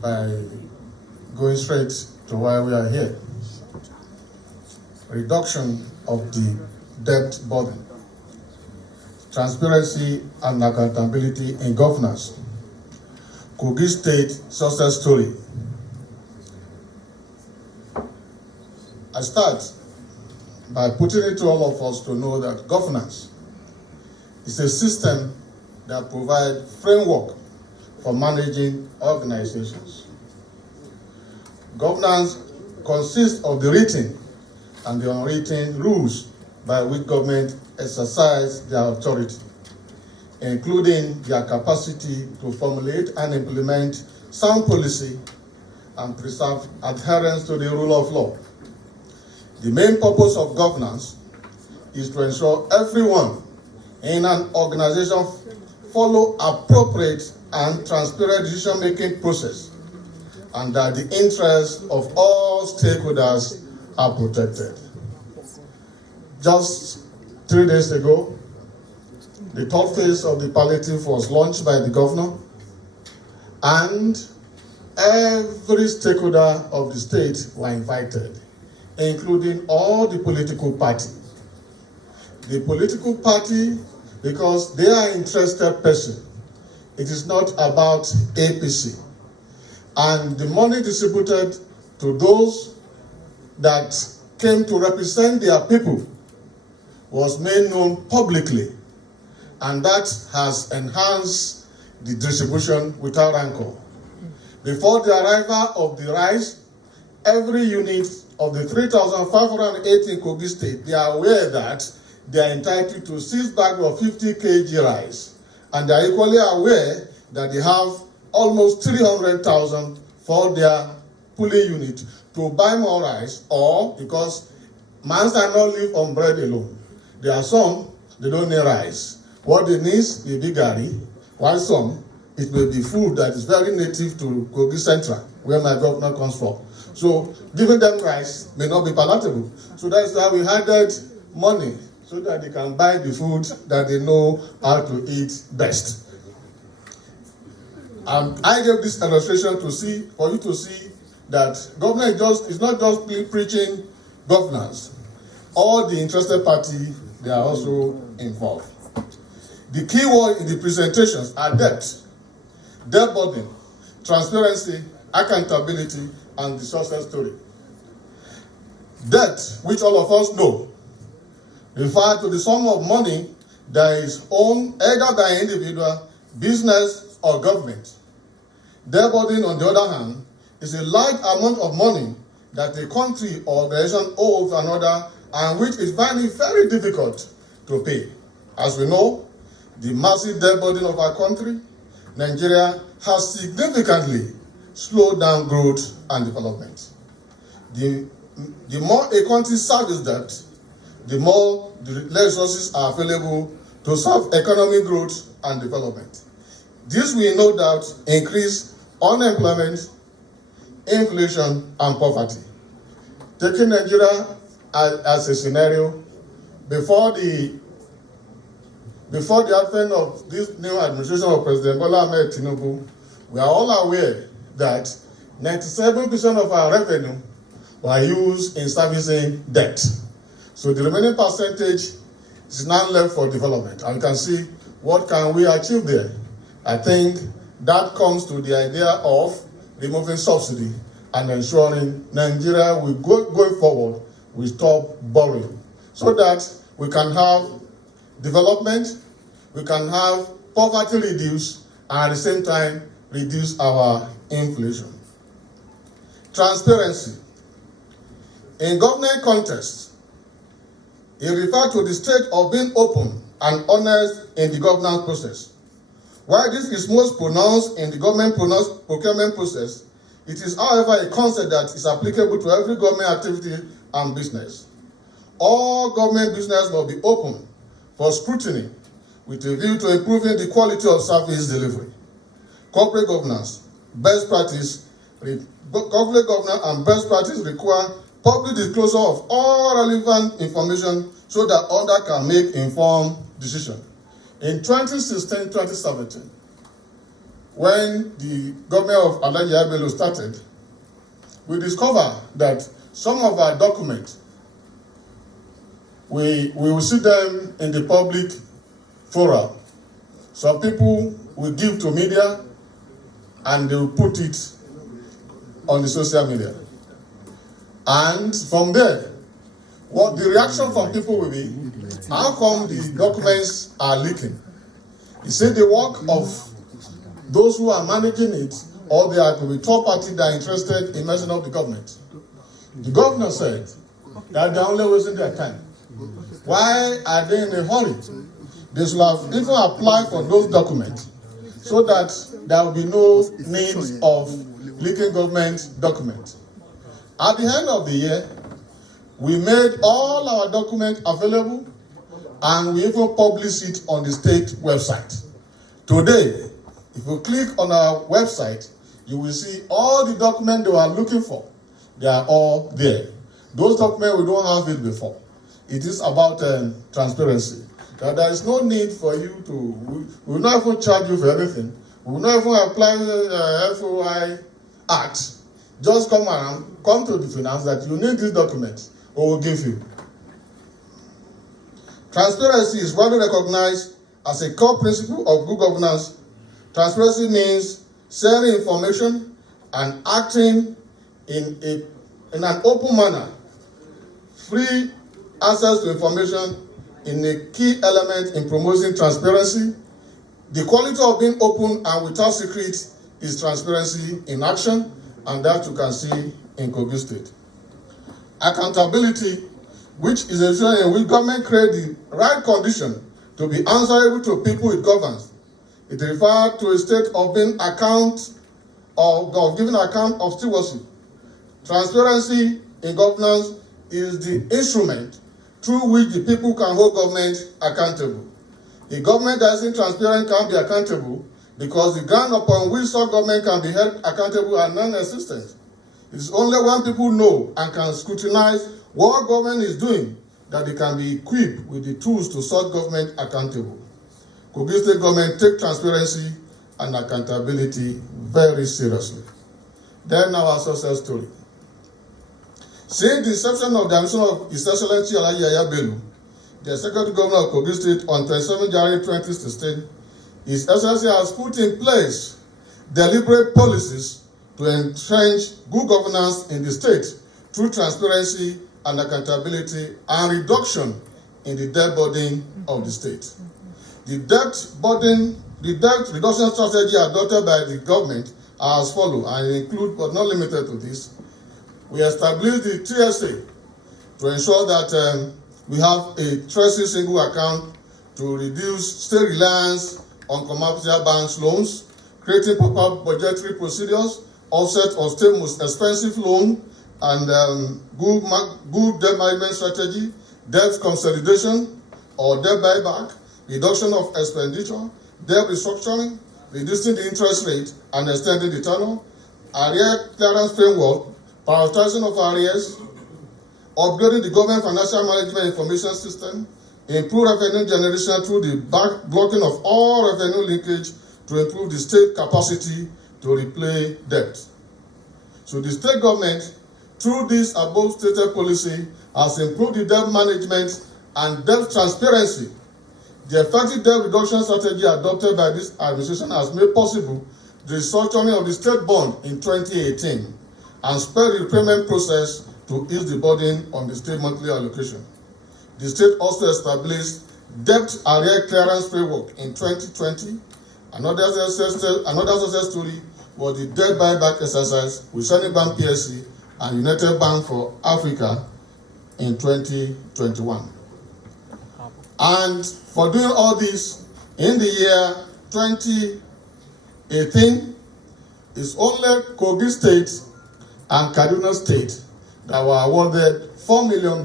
by going straight to why we are here. Reduction of the debt burden, transparency and accountability in governance, Kogi State success story. I start by putting it to all of us to know that governance is a system that provides framework for managing organizations. Governance consists of the written and the unwritten rules by which government exercise their authority, including their capacity to formulate and implement sound policy and preserve adherence to the rule of law. The main purpose of governance is to ensure everyone in an organization follow appropriate and transparent decision-making process and that the interests of all stakeholders are protected. Just 3 days ago, the third phase of the palliative was launched by the governor, and every stakeholder of the state were invited, including all the political parties. The political party, because they are interested person, it is not about APC. And the money distributed to those that came to represent their people was made known publicly, and that has enhanced the distribution without rancor. Before the arrival of the rice, every unit of the 3,508 in Kogi State, they are aware that they are entitled to 6 bags of 50 kg rice, and they are equally aware that they have almost 300,000 for their pooling unit to buy more rice, or because man cannot live on bread alone. There are some, they don't need rice. What they need may be gari, while some, it may be food that is very native to Kogi Central, where my governor comes from. So giving them rice may not be palatable. So that's why we added money, so that they can buy the food that they know how to eat best. I gave this illustration for you to see that government is not just preaching governance. All the interested parties, they are also involved. The key word in the presentations are debt burden, transparency, accountability, and the success story. Debt, which all of us know, refers to the sum of money that is owned either by an individual, business, or government. Debt burden, on the other hand, is a large amount of money that a country or organization owes another, and which is finding very difficult to pay. As we know, the massive debt burden of our country, Nigeria, has significantly slowed down growth and development. The more a country serves debt, the more the resources are available to serve economic growth and development. This will no doubt increase unemployment, inflation, and poverty. Taking Nigeria as a scenario, before the advent of this new administration of President Bola Ahmed Tinubu, we are all aware that 97% of our revenue were used in servicing debt. So the remaining percentage is now left for development. And you can see what can we achieve there. I think that comes to the idea of removing subsidy and ensuring Nigeria will going forward, we stop borrowing, so that we can have development, we can have poverty reduced, and at the same time reduce our inflation. Transparency. In government context, it refers to the state of being open and honest in the governance process. While this is most pronounced in the government procurement process, it is, however, a concept that is applicable to every government activity and business. All government business must be open for scrutiny with a view to improving the quality of service delivery. Corporate governance, best practice, corporate governance and best practice require public disclosure of all relevant information so that others can make informed decisions. In 2016-2017, when the government of GYB started, we discovered that some of our documents, we will see them in the public forum. Some people will give to media and they will put it on the social media. And from there, what the reaction from people will be, how come the documents are leaking? Is it the work of those who are managing it, or they are to be third party that are interested in messing up the government? The governor said that they're only wasting their time. Why are they in a hurry? They should have even applied for those documents so that there will be no need of leaking government documents. At the end of the year, we made all our documents available and we even published it on the state website. Today, if you click on our website, you will see all the documents they were looking for. They are all there. Those documents, we don't have it before. It is about transparency. That there is no need for you to, we will not even charge you for everything. We will not even apply FOI Act. Just come to the finance that you need these documents, or we'll give you. Transparency is widely recognized as a core principle of good governance. Transparency means sharing information and acting in an open manner. Free access to information in a key element in promoting transparency. The quality of being open and without secrets is transparency in action, and that you can see in Kogi State. Accountability, which is a situation in which government create the right condition to be answerable to people it governs. It refers to a state of being account of giving account of stewardship. Transparency in governance is the instrument through which the people can hold government accountable. A government that isn't transparent can't be accountable because the ground upon which such government can be held accountable are non-existent. It's only when people know and can scrutinize what government is doing that they can be equipped with the tools to such government accountable. Kogi State government take transparency and accountability very seriously. Then our success story. Since the inception of the admission of His Excellency Alhaji Yahaya Bello, the Executive Governor of Kogi State on 27 January 2016, His Excellency has put in place deliberate policies to entrench good governance in the state through transparency and accountability and reduction in the debt burden of the state. The debt reduction strategy adopted by the government are as follows, and include but not limited to this. We established the TSA to ensure that we have a trustee single account to reduce state reliance on commercial banks loans, creating proper budgetary procedures, offset of state most expensive loan, and good debt management strategy, debt consolidation or debt buyback, reduction of expenditure, debt restructuring, reducing the interest rate and extending the tenor, arrears clearance framework, prioritizing of arrears, upgrading the government financial management information system, improve revenue generation through the blocking of all revenue linkage to improve the state capacity to repay debt. So the state government, through this above stated policy, has improved the debt management and debt transparency. The effective debt reduction strategy adopted by this administration has made possible the restructuring of the state bond in 2018 and spurred the repayment process to ease the burden on the state monthly allocation. The state also established debt arrear clearance framework in 2020. Another success story was the debt buyback exercise with Sunny Bank PSC and United Bank for Africa in 2021. And for doing all this, in the year 2018, it's only Kogi State and Kaduna State that were awarded $4 million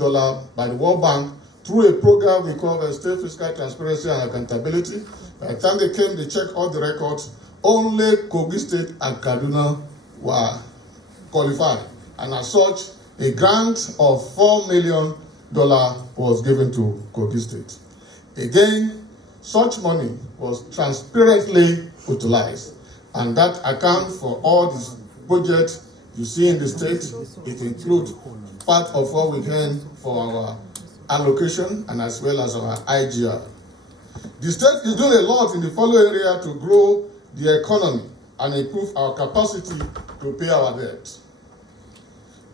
by the World Bank through a program we call the State Fiscal Transparency and Accountability. By the time they came, they checked all the records. Only Kogi State and Kaduna were qualified. And as such, a grant of $4 million was given to Kogi State. Again, such money was transparently utilized. And that account for all this budget you see in the state, it includes part of what we earn for our allocation and as well as our IGR. The state is doing a lot in the following area to grow the economy and improve our capacity to pay our debt.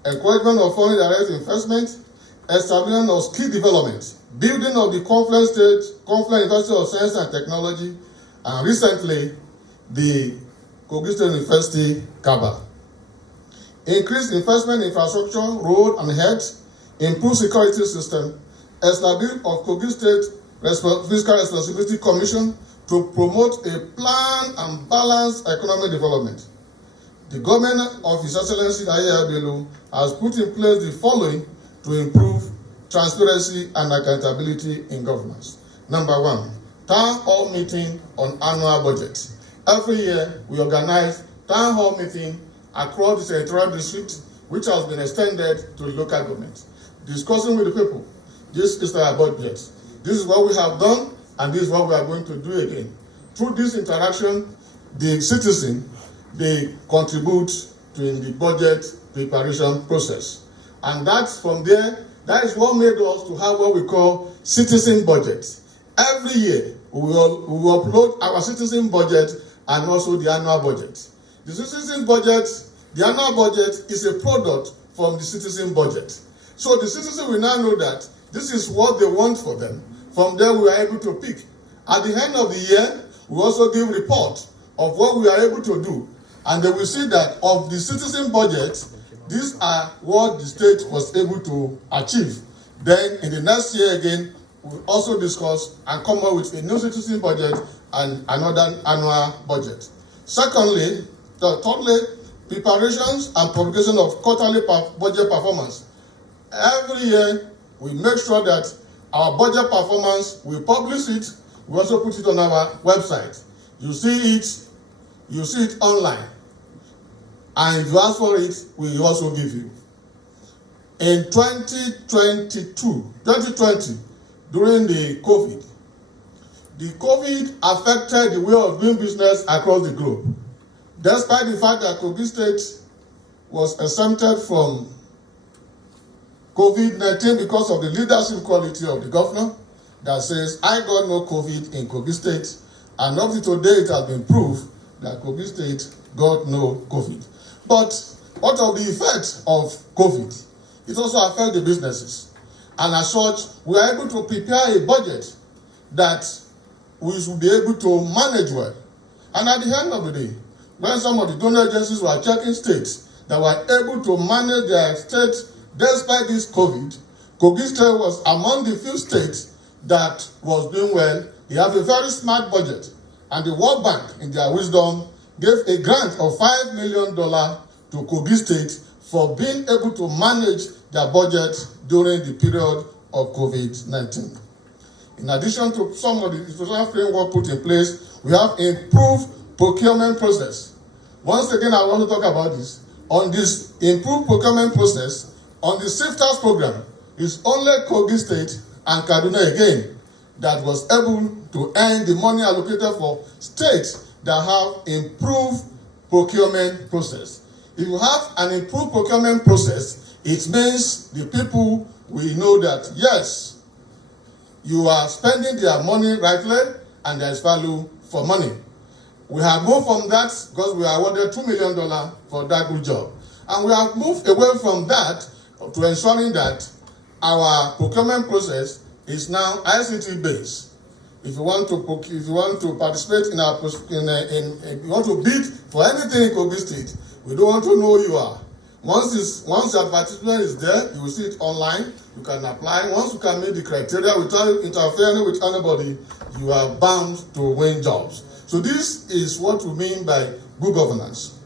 Encouragement of foreign direct investment, establishment of skill development, building of the Confluence University of Science and Technology, and recently, the Kogi State University, Kaba. Increased investment in infrastructure, road and health, improved security system, establishment of Kogi State Fiscal Responsibility Commission to promote a planned and balanced economic development. The government of His Excellency Ayabelu has put in place the following to improve transparency and accountability in governance. Number one, town hall meeting on annual budget. Every year, we organize town hall meeting across the central district, which has been extended to the local government, discussing with the people. This is our budget. This is what we have done, and this is what we are going to do again. Through this interaction, the citizen, they contribute to the budget preparation process. And that's from there, that is what made us to have what we call citizen budget. Every year, we will upload our citizen budget and also the annual budget. The citizen budget, the annual budget is a product from the citizen budget. So the citizen will now know that this is what they want for them. From there, we are able to pick. At the end of the year, we also give report of what we are able to do. And they will see that of the citizen budget, these are what the state was able to achieve. Then in the next year again, we'll also discuss and come up with a new citizen budget and another annual budget. Thirdly, preparations and publication of quarterly budget performance. Every year, we make sure that our budget performance, we publish it, we also put it on our website. You see it online. And if you ask for it, we also give you. In 2020, during the COVID affected the way of doing business across the globe. Despite the fact that Kogi State was exempted from COVID-19 because of the leadership quality of the governor that says, I got no COVID in Kogi State, and up to today it has been proved that Kogi State got no COVID. But what of the effects of COVID? It also affects the businesses. And as such, we are able to prepare a budget that we should be able to manage well. And at the end of the day, when some of the donor agencies were checking states that were able to manage their state despite this COVID, Kogi State was among the few states that was doing well. They have a very smart budget. And the World Bank, in their wisdom, gave a grant of $5 million to Kogi State for being able to manage their budget during the period of COVID-19. In addition to some of the institutional framework put in place, we have improved procurement process. Once again, I want to talk about this. On this improved procurement process, on the SIFTAS program, it's only Kogi State and Kaduna again that was able to earn the money allocated for states that have improved procurement process. If you have an improved procurement process, it means the people will know that, yes, you are spending their money rightly and there is value for money. We have moved from that because we are awarded $2 million for that good job. And we have moved away from that to ensuring that our procurement process is now ICT based. If you want to participate in our if you want to bid for anything in Kogi State, we don't want to know who you are. Once the advertisement is there, you will see it online. You can apply. Once you can meet the criteria without interfering with anybody, you are bound to win jobs. So this is what we mean by good governance.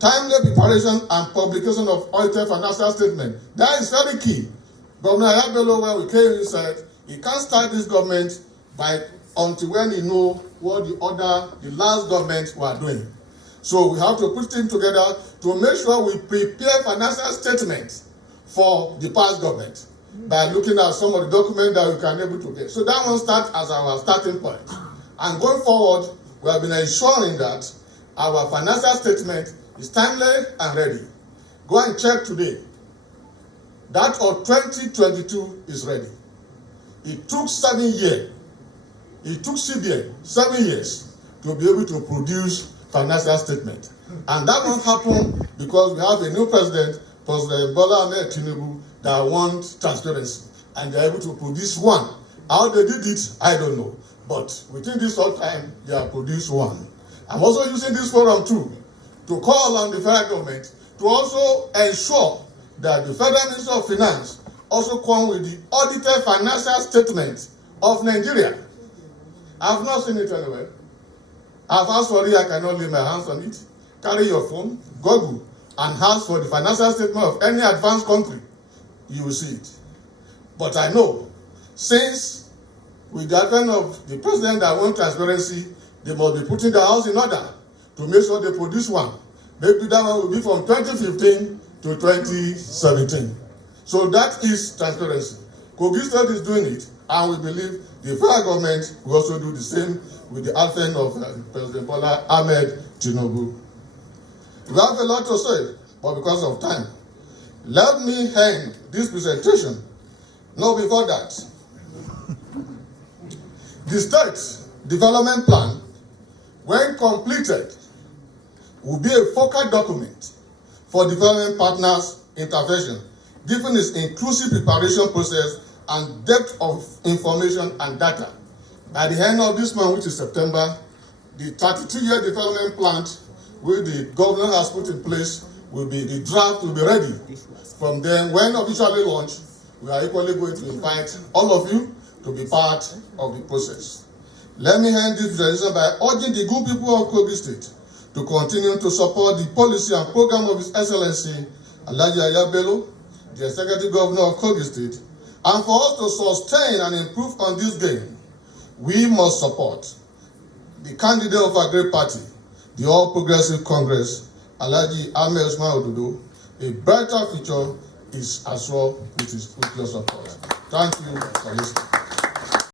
Timely preparation and publication of audited financial statement. That is very key. Governor Ayabelo, when we came inside, he can't start this government until when he know what the last government were doing. So we have to put things together to make sure we prepare financial statements for the past government by looking at some of the documents that we can able to get. So that one starts as our starting point. And going forward, we have been ensuring that our financial statement is timely and ready. Go and check today. That of 2022 is ready. It took 7 years. It took CBN 7 years to be able to produce financial statement. And that won't happen because we have a new president, President Bola Ahmed Tinubu, that wants transparency. And they're able to produce one. How they did it, I don't know. But within this short time, they have produced one. I'm also using this forum too to call on the federal government to also ensure that the Federal Ministry of Finance also come with the audited financial statement of Nigeria. I've not seen it anywhere. I've asked for it, I cannot lay my hands on it. Carry your phone, Google, and ask for the financial statement of any advanced country. You will see it. But I know, since with the advent of the president that wants transparency, they must be putting their house in order to make sure they produce one. Maybe that one will be from 2015 to 2017. So that is transparency. Kogi State is doing it, and we believe the federal government will also do the same with the advent of President Bola Ahmed Tinubu. We have a lot to say, but because of time, let me end this presentation. No, before that, the state development plan, when completed, will be a focal document for development partners' intervention, given its inclusive preparation process and depth of information and data. By the end of this month, which is September, the 32-year development plan which the governor has put in place the draft will be ready. From then, when officially launched, we are equally going to invite all of you to be part of the process. Let me end this presentation by urging the good people of Kogi State to continue to support the policy and program of His Excellency Alhaji Yahaya Bello, the Executive Governor of Kogi State, and for us to sustain and improve on this gain, we must support the candidate of our great party, the All Progressive Congress, Alhaji Ahmed Usman Ododo. A brighter future is assured with his support. Thank you for listening.